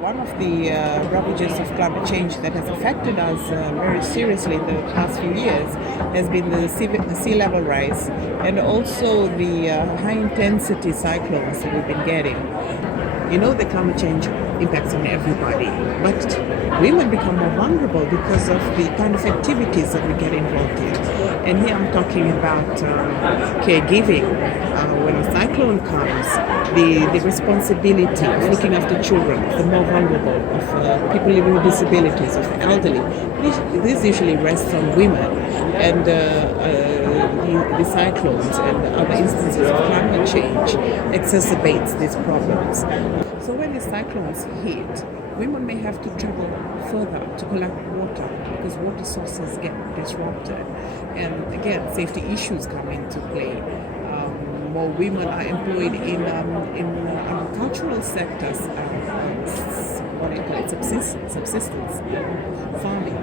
One of the ravages of climate change that has affected us very seriously in the past few years has been the sea level rise and also the high intensity cyclones that we've been getting. You know, the climate change impacts on everybody, but women become more vulnerable because of the kind of activities that we get involved in. And here I'm talking about caregiving. When a cyclone comes, the responsibility of looking after children, the more vulnerable, of people living with disabilities, of elderly, this usually rests on women. And the cyclones and other instances of climate change exacerbates these problems. So when the cyclones hit, women may have to travel further to collect water because water sources get disrupted. And again, safety issues come into play. More women are employed in agricultural sectors, what do you call it, subsistence farming.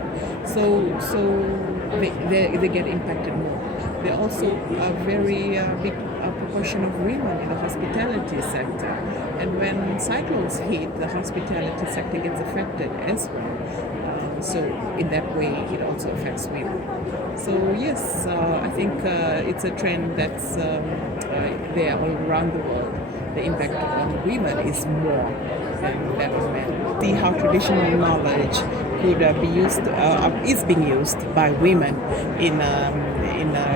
So they get impacted more. There are also a very big proportion of women in the hospitality sector. And when cyclones hit, the hospitality sector gets affected as well. So in that way, it also affects women. So yes, I think it's a trend that's there all around the world. The impact on women is more than that of men. See how traditional knowledge could be used, is being used by women in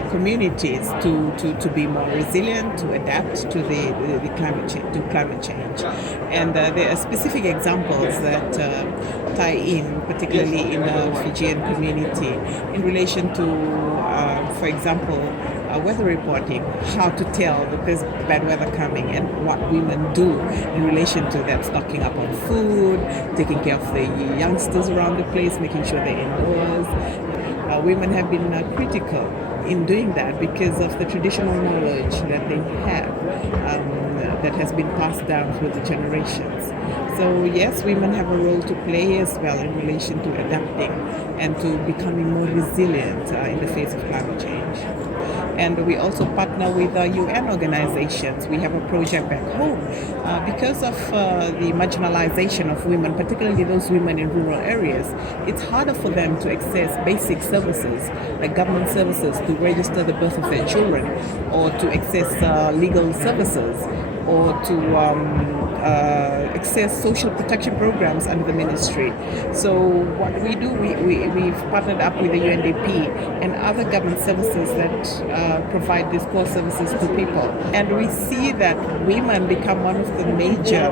communities to be more resilient, to adapt to the climate change. And there are specific examples that tie in, particularly in the Fijian community, in relation to, for example, weather reporting, how to tell that there's bad weather coming and what women do in relation to that, stocking up on food, taking care of the youngsters around the place, making sure they're indoors. Women have been critical in doing that because of the traditional knowledge that they have that has been passed down through the generations. So yes, women have a role to play as well in relation to adapting and to becoming more resilient in the face of climate change. And we also partner with UN organizations. We have a project back home. Because of the marginalization of women, particularly those women in rural areas, it's harder for them to access basic services like government services, to register the birth of their children, or to access legal services, or to access social protection programs under the ministry. So what we do, we've partnered up with the UNDP and other government services that provide these core services to people. And we see that women become one of the major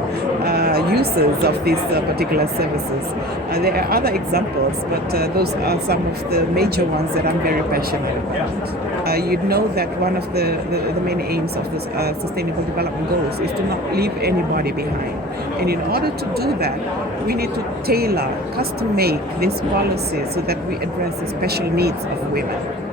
users of these particular services. There are other examples, but those are some of the major ones that I'm very passionate about. You know that one of the main aims of the Sustainable Development Goals is to not leave anybody behind. And in order to do that, we need to tailor, custom make these policies so that we address the special needs of women.